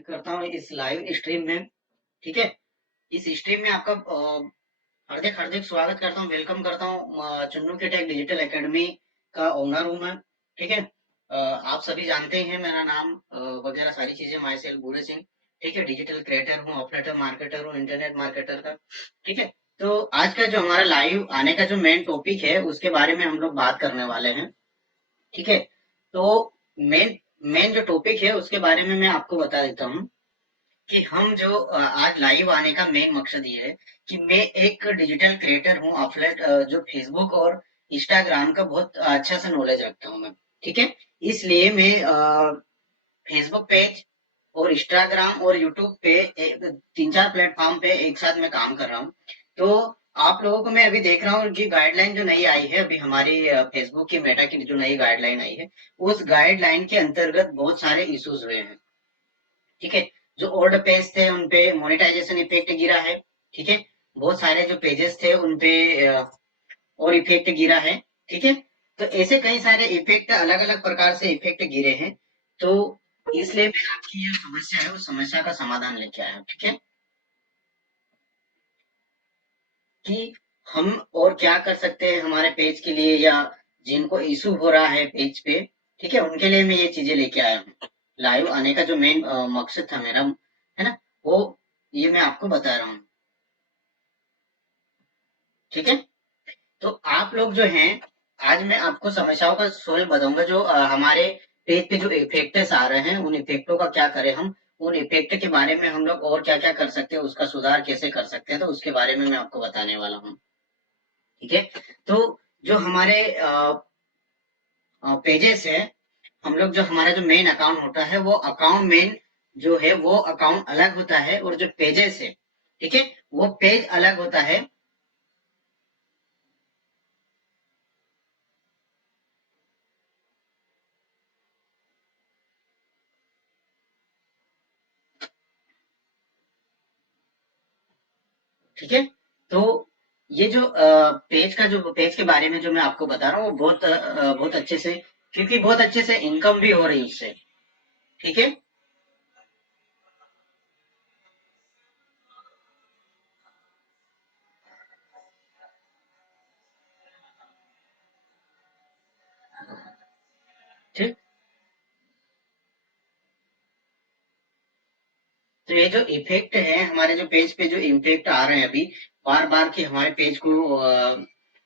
करता हूँ इस लाइव स्ट्रीम में। ठीक है। इस स्ट्रीम में आपका हार्दिक हार्दिक स्वागत करता हूँ, वेलकम करता हूँ। चुन्नू की टेक डिजिटल एकेडमी का ओनर हूँ मैं। ठीक है। आप सभी जानते हैं मेरा नाम वगैरह सारी चीजें, माई सेल्फ भूरे सिंह। ठीक है। डिजिटल क्रिएटर हूँ, ऑपरेटर मार्केटर हूँ, इंटरनेट मार्केटर का। ठीक है। तो आज का जो हमारा लाइव आने का जो मेन टॉपिक है उसके बारे में हम लोग बात करने वाले हैं। ठीक है। तो मेन मेन जो टॉपिक है उसके बारे में मैं आपको बता देता हूँ कि हम जो आज लाइव आने का मेन मकसद ये है कि मैं एक डिजिटल क्रिएटर हूँ, अपलेट जो फेसबुक और इंस्टाग्राम का बहुत अच्छा सा नॉलेज रखता हूँ मैं। ठीक है। इसलिए मैं फेसबुक पेज और इंस्टाग्राम और यूट्यूब पे तीन चार प्लेटफॉर्म पे एक साथ मैं काम कर रहा हूँ। तो आप लोगों को मैं अभी देख रहा हूँ कि गाइडलाइन जो नई आई है अभी हमारी फेसबुक की मेटा की जो नई गाइडलाइन आई है, उस गाइडलाइन के अंतर्गत बहुत सारे इश्यूज हुए हैं। ठीक है। जो ओल्ड पेज थे उन पे मोनेटाइजेशन इफेक्ट गिरा है। ठीक है। बहुत सारे जो पेजेस थे उन पे और इफेक्ट गिरा है। ठीक है। तो ऐसे कई सारे इफेक्ट अलग अलग प्रकार से इफेक्ट गिरे हैं। तो इसलिए मैं आपकी ये समस्या है उस समस्या का समाधान लेके आया हूँ। ठीक है। कि हम और क्या कर सकते हैं हमारे पेज के लिए, या जिनको इशू हो रहा है पेज पे, ठीक है, उनके लिए मैं ये चीजें लेके आया हूँ। लाइव आने का जो मेन मकसद था मेरा, है ना, वो ये मैं आपको बता रहा हूँ। ठीक है। तो आप लोग जो हैं, आज मैं आपको समस्याओं का सोल्व बताऊंगा जो हमारे पेज पे जो इफेक्ट्स आ रहे हैं, उन इफेक्टों का क्या करें हम, उन इफेक्ट के बारे में हम लोग और क्या क्या कर सकते हैं, उसका सुधार कैसे कर सकते हैं, तो उसके बारे में मैं आपको बताने वाला हूँ। ठीक है। तो जो हमारे पेजेस है, हम लोग जो हमारा जो मेन अकाउंट होता है वो अकाउंट मेन जो है वो अकाउंट अलग होता है, और जो पेजेस है, ठीक है, वो पेज अलग होता है। ठीक है। तो ये जो पेज का जो पेज के बारे में जो मैं आपको बता रहा हूँ वो बहुत अच्छे से, क्योंकि बहुत अच्छे से इनकम भी हो रही है उससे। ठीक है। ठीक। तो ये जो इफेक्ट है हमारे जो पेज पे जो इम्पैक्ट आ रहे हैं अभी बार बार कि हमारे पेज को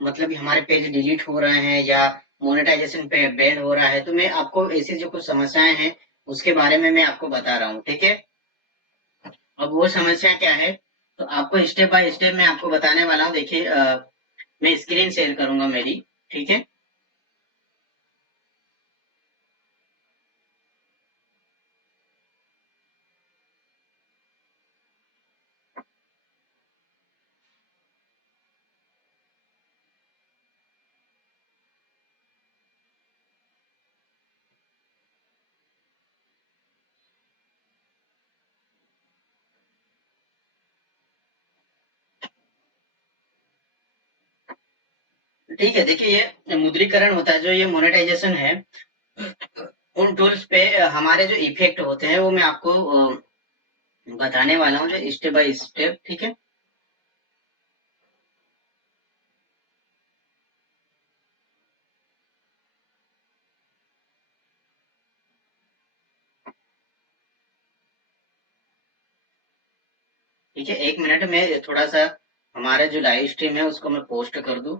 मतलब कि हमारे पेज डिलीट हो रहे हैं या मोनेटाइजेशन पे बैन हो रहा है, तो मैं आपको ऐसी जो कुछ समस्याएं हैं उसके बारे में मैं आपको बता रहा हूँ। ठीक है। अब वो समस्या क्या है, तो आपको स्टेप बाय स्टेप मैं आपको बताने वाला हूँ। देखिए, मैं स्क्रीन शेयर करूंगा मेरी। ठीक है। ठीक है। देखिए, ये मुद्रीकरण होता है, जो ये मोनेटाइजेशन है, उन टूल्स पे हमारे जो इफेक्ट होते हैं वो मैं आपको बताने वाला हूँ जो स्टेप बाय स्टेप। ठीक है। ठीक है, एक मिनट में थोड़ा सा हमारा जो लाइव स्ट्रीम है उसको मैं पोस्ट कर दूं।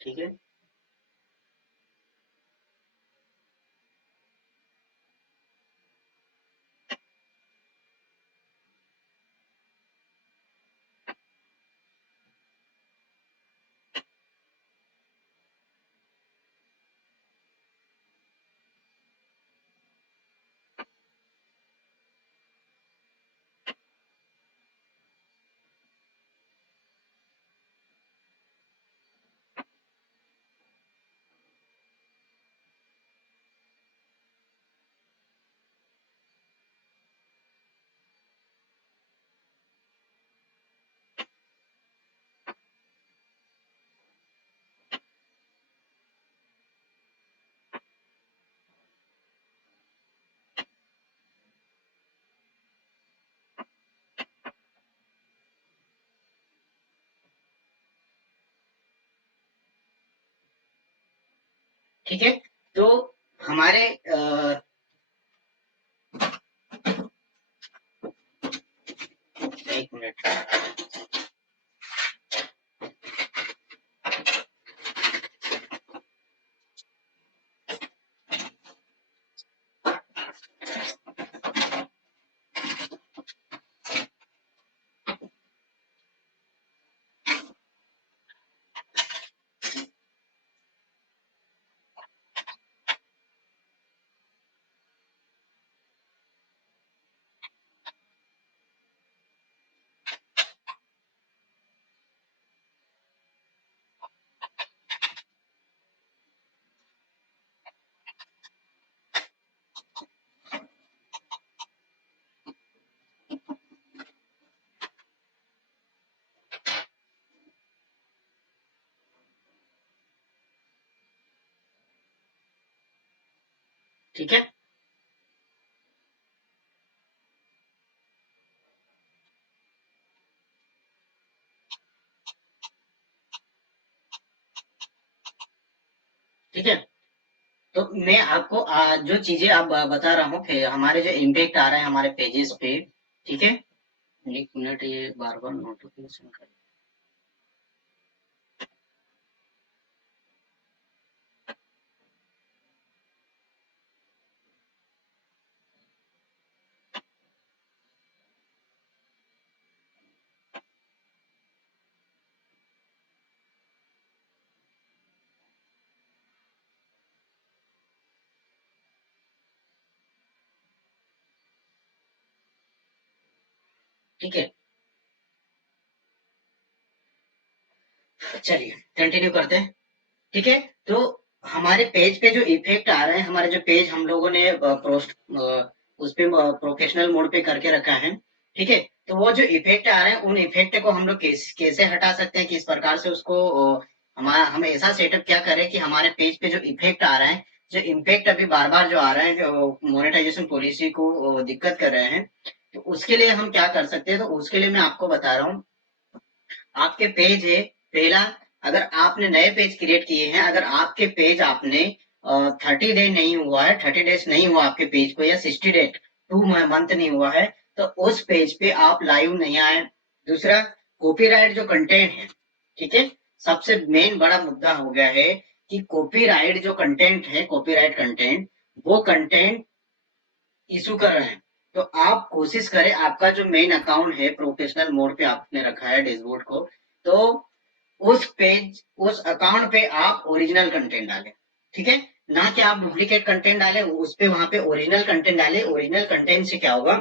ठीक है। ठीक है, तो हमारे एक मिनट, ठीक है, ठीक है। तो मैं आपको जो चीजें आप बता रहा हूँ, हमारे जो इम्पैक्ट आ रहा है हमारे पेजेस पे, ठीक है। एक मिनट, ये बार बार नोटिफिकेशन कर, ठीक है। चलिए कंटिन्यू करते हैं, ठीक है। तो हमारे पेज पे जो इफेक्ट आ रहे हैं, हमारे जो पेज हम लोगों ने पोस्ट उस पे प्रोफेशनल मोड पे करके रखा है, ठीक है। तो वो जो इफेक्ट आ रहे हैं, उन इफेक्ट को हम लोग कैसे हटा सकते हैं, किस प्रकार से उसको हम ऐसा सेटअप क्या करें कि हमारे पेज पे जो इफेक्ट आ रहा है, जो इम्पैक्ट अभी बार बार जो आ रहे हैं, जो मोनेटाइजेशन पॉलिसी को दिक्कत कर रहे हैं, तो उसके लिए हम क्या कर सकते हैं। तो उसके लिए मैं आपको बता रहा हूँ, आपके पेज है पहला, अगर आपने नए पेज क्रिएट किए हैं, अगर आपके पेज आपने 30 डे नहीं हुआ है, 30 डेज नहीं हुआ आपके पेज को, या 60 डेज 2 मंथ नहीं हुआ है, तो उस पेज पे आप लाइव नहीं आए। दूसरा, कॉपीराइट जो कंटेंट है, ठीक है, सबसे मेन बड़ा मुद्दा हो गया है कि कॉपीराइट जो कंटेंट है, कॉपीराइट कंटेंट, वो कंटेंट इशू कर रहे हैं। तो आप कोशिश करें, आपका जो मेन अकाउंट है, प्रोफेशनल मोड पे आपने रखा है डैशबोर्ड को, तो उस अकाउंट पे आप ओरिजिनल कंटेंट डालें, ठीक है। ना कि आप डुप्लीकेट कंटेंट डालें, उस पे वहां पे ओरिजिनल कंटेंट डालें। ओरिजिनल कंटेंट से क्या होगा,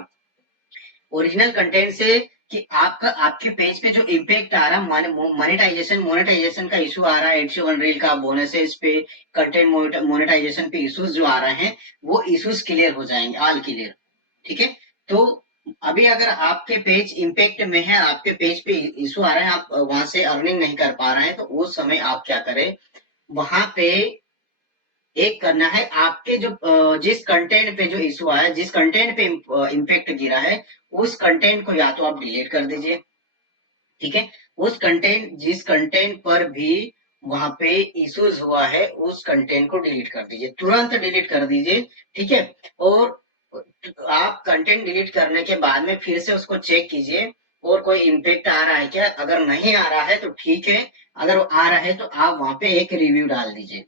ओरिजिनल कंटेंट से कि आपका आपके पेज पे जो इम्पैक्ट आ रहा है, मोनेटाइजेशन का इशू आ रहा है, एड वन रील का बोनसेस पे, कंटेंट मोनेटाइजेशन पे इश्यूज जो आ रहे हैं, वो इश्यूज क्लियर हो जाएंगे, ऑल क्लियर, ठीक है। तो अभी अगर आपके पेज इम्पैक्ट में है, आपके पेज पे इशू आ रहा है, आप वहां से अर्निंग नहीं कर पा रहे हैं, तो उस समय आप क्या करें, वहां पे एक करना है, आपके जो जिस कंटेंट पे जो इशू आया, जिस कंटेंट पे इम्पैक्ट गिरा है, उस कंटेंट को या तो आप डिलीट कर दीजिए, ठीक है। उस कंटेंट, जिस कंटेंट पर भी वहां पे इश्यूज हुआ है, उस कंटेंट को डिलीट कर दीजिए, तुरंत डिलीट कर दीजिए, ठीक है। और आप कंटेंट डिलीट करने के बाद में फिर से उसको चेक कीजिए, और कोई इम्पैक्ट आ रहा है क्या। अगर नहीं आ रहा है तो ठीक है, अगर वो आ रहा है तो आप वहां पे एक रिव्यू डाल दीजिए,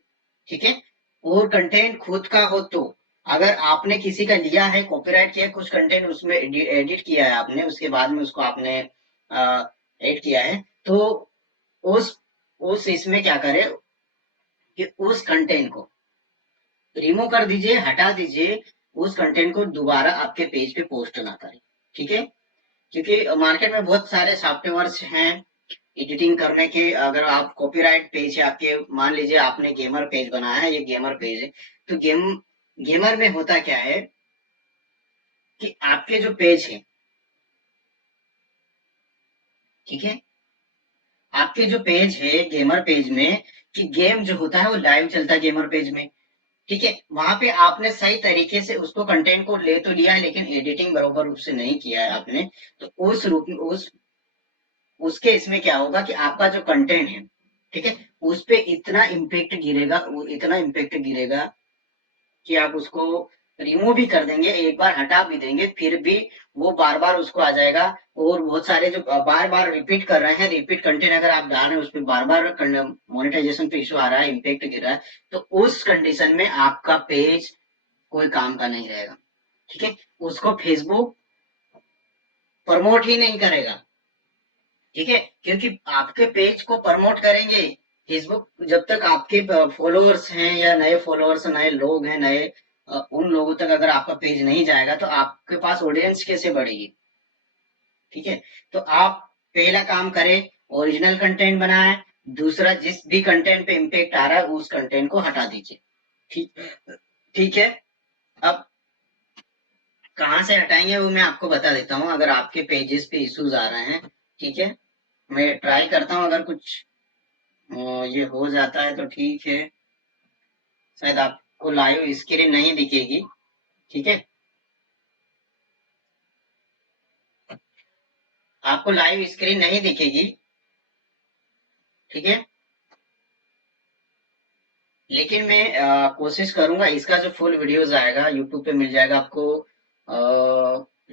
ठीक है। और कंटेंट खुद का हो तो, अगर आपने किसी का लिया है, कॉपीराइट किया, कुछ कंटेंट उसमें एडिट किया है आपने, उसके बाद में उसको आपने ऐड किया है, तो उस उस इसमें क्या करें कि उस कंटेंट को रिमूव कर दीजिए, हटा दीजिए, उस कंटेंट को दोबारा आपके पेज पे पोस्ट ना करें, ठीक है। क्योंकि मार्केट में बहुत सारे सॉफ्टवेयर्स हैं एडिटिंग करने के। अगर आप कॉपीराइट पेज है आपके, मान लीजिए आपने गेमर पेज बनाया है, ये गेमर पेज है, तो गेमर में होता क्या है कि आपके जो पेज है, ठीक है, आपके जो पेज है गेमर पेज में, कि गेम जो होता है वो लाइव चलता है गेमर पेज में, ठीक है। वहां पे आपने सही तरीके से उसको कंटेंट को ले तो लिया है, लेकिन एडिटिंग बरोबर रूप से नहीं किया है आपने, तो उस रूप में उसके इसमें क्या होगा कि आपका जो कंटेंट है, ठीक है, उस पे इतना इम्पैक्ट गिरेगा, वो इतना इम्पैक्ट गिरेगा कि आप उसको रिमूव भी कर देंगे, एक बार हटा भी देंगे, फिर भी वो बार बार उसको आ जाएगा। और बहुत सारे जो बार बार रिपीट कर रहे हैं, रिपीट कंटेंट अगर आप डाल रहे हैं उस पर बार बार मोनेटाइजेशन पे इशू आ रहा है, इम्पैक्ट गिर रहा है, तो उस कंडीशन में आपका पेज कोई काम का नहीं रहेगा। ठीक है, उसको फेसबुक प्रमोट ही नहीं करेगा। ठीक है, क्योंकि आपके पेज को प्रमोट करेंगे फेसबुक, जब तक आपके फॉलोअर्स हैं या नए फॉलोअर्स, नए लोग हैं, नए उन लोगों तक अगर आपका पेज नहीं जाएगा तो आपके पास ऑडियंस कैसे बढ़ेगी। ठीक है, तो आप पहला काम करें, ओरिजिनल कंटेंट बनाएं। दूसरा, जिस भी कंटेंट पे इम्पेक्ट आ रहा है उस कंटेंट को हटा दीजिए। ठीक ठीक है, अब कहाँ से हटाएंगे वो मैं आपको बता देता हूँ। अगर आपके पेजेस पे इश्यूज आ रहे हैं, ठीक है, मैं ट्राई करता हूँ, अगर कुछ ये हो जाता है तो ठीक है। शायद आपको लाइव स्क्रीन नहीं दिखेगी। ठीक है, आपको लाइव स्क्रीन नहीं दिखेगी। ठीक है, लेकिन मैं कोशिश करूंगा, इसका जो फुल वीडियोस आएगा यूट्यूब पे मिल जाएगा आपको।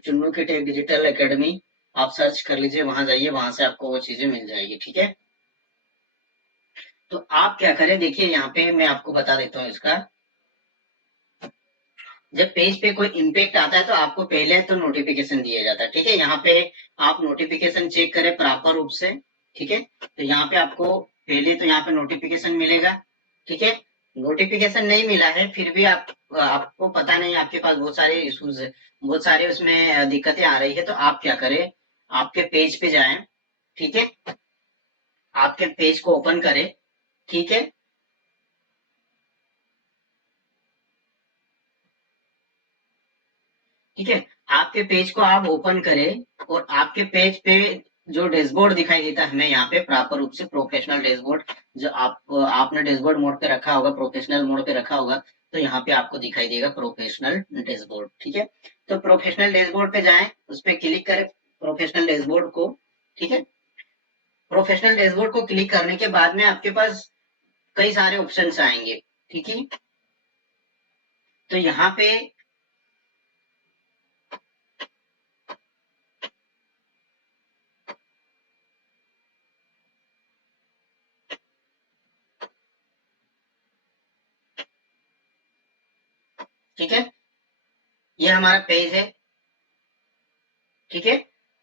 चुन्नू की टेक डिजिटल एकेडमी आप सर्च कर लीजिए, वहां जाइए, वहां से आपको वो चीजें मिल जाएगी। ठीक है, तो आप क्या करें, देखिए यहाँ पे मैं आपको बता देता हूँ इसका। जब पेज पे कोई इम्पैक्ट आता है तो आपको पहले तो नोटिफिकेशन दिया जाता है। ठीक है, यहाँ पे आप नोटिफिकेशन चेक करें प्रॉपर रूप से। ठीक है, तो यहाँ पे आपको पहले तो यहाँ पे नोटिफिकेशन मिलेगा। ठीक है, नोटिफिकेशन नहीं मिला है फिर भी आपको पता नहीं, आपके पास बहुत सारे इश्यूज है, बहुत सारे उसमें दिक्कतें आ रही है, तो आप क्या करें, आपके पेज पे जाएं। ठीक है, आपके पेज को ओपन करें। ठीक है, ठीक है, आपके पेज को आप ओपन करें और आपके पेज पे जो डैशबोर्ड दिखाई देता है हमें यहाँ पे प्रॉपर रूप से प्रोफेशनल डैशबोर्ड, जो आपने डैशबोर्ड मोड पे रखा होगा, प्रोफेशनल मोड पे रखा होगा, तो यहाँ पे आपको दिखाई देगा प्रोफेशनल डैशबोर्ड। ठीक है, तो प्रोफेशनल डैशबोर्ड पे जाएं, उस पर क्लिक करें प्रोफेशनल डैशबोर्ड को। ठीक है, प्रोफेशनल डैशबोर्ड को क्लिक करने के बाद में आपके पास कई सारे ऑप्शन आएंगे। ठीक है, तो यहाँ पे, ठीक है, ये हमारा पेज है। ठीक है,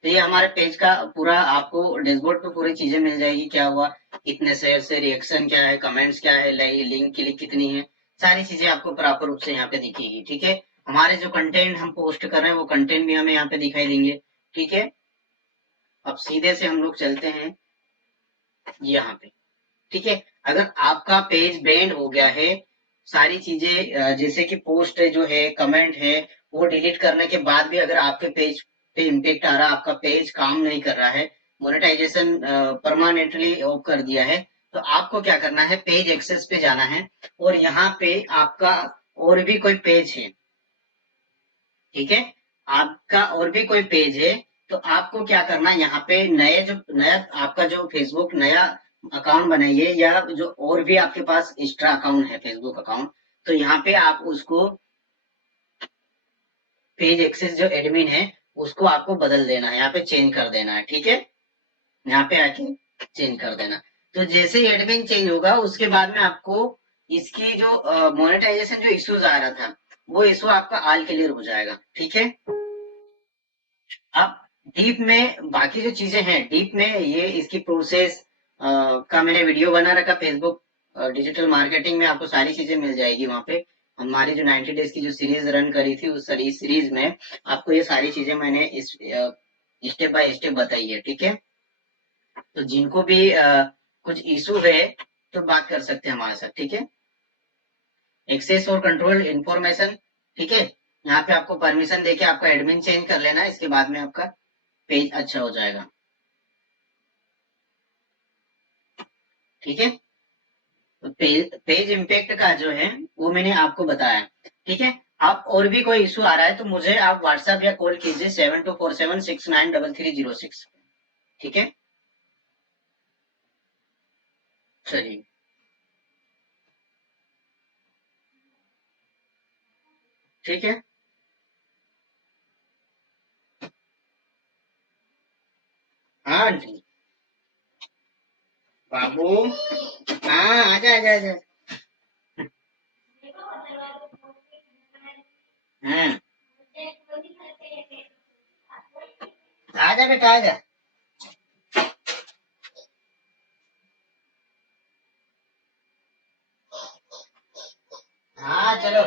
तो ये हमारे पेज का पूरा आपको डैशबोर्ड पे पूरी चीजें मिल जाएगी, क्या हुआ, कितने शेयर से, रिएक्शन क्या है, कमेंट्स क्या है, लिंक क्लिक कितनी है, सारी चीजें आपको प्रॉपर रूप से यहाँ पे दिखेगी। ठीक है, हमारे जो कंटेंट हम पोस्ट कर रहे हैं वो कंटेंट भी हमें यहाँ पे दिखाई देंगे। ठीक है, अब सीधे से हम लोग चलते हैं यहाँ पे। ठीक है, अगर आपका पेज बैंड हो गया है, सारी चीजें जैसे कि पोस्ट जो है, कमेंट है, वो डिलीट करने के बाद भी अगर आपके पेज पे इम्पेक्ट आ रहा है, आपका पेज काम नहीं कर रहा है, मोनेटाइजेशन परमानेंटली ऑफ कर दिया है, तो आपको क्या करना है, पेज एक्सेस पे जाना है और यहाँ पे आपका और भी कोई पेज है। ठीक है, आपका और भी कोई पेज है, तो आपको क्या करना है, यहाँ पे नया आपका जो फेसबुक नया अकाउंट बनाइए, या जो और भी आपके पास एक्स्ट्रा अकाउंट है फेसबुक अकाउंट, तो यहाँ पे आप उसको पेज एक्सेस जो एडमिन है उसको आपको बदल देना है, यहाँ पे चेंज कर देना है। ठीक है, यहाँ पे आके चेंज कर देना। तो जैसे ही एडमिन चेंज होगा उसके बाद में आपको इसकी जो मोनेटाइजेशन जो इश्यूज आ रहा था वो इशू आपका ऑल क्लियर हो जाएगा। ठीक है, अब डीप में बाकी जो चीजें हैं, डीप में ये इसकी प्रोसेस का मैंने वीडियो बना रखा फेसबुक डिजिटल मार्केटिंग में, आपको सारी चीजें मिल जाएगी वहां पे। हमारी जो 90 डेज की जो सीरीज रन करी थी उस सीरीज में आपको ये सारी चीजें मैंने इस स्टेप बाय स्टेप बताई है। ठीक है, तो जिनको भी कुछ इशू है तो बात कर सकते हैं हमारे साथ। ठीक है, एक्सेस और कंट्रोल इंफॉर्मेशन। ठीक है, यहाँ पे आपको परमिशन देके आपका एडमिन चेंज कर लेना है, इसके बाद में आपका पेज अच्छा हो जाएगा। ठीक है, तो पेज इम्पैक्ट का जो है वो मैंने आपको बताया। ठीक है, आप और भी कोई इशू आ रहा है तो मुझे आप व्हाट्सएप या कॉल कीजिए 7247693306। ठीक है, चलिए। ठीक है। हाँ आंटी। बाबू। हाँ आजा आजा आजा। हाँ आजा बेटा आजा। हाँ चलो।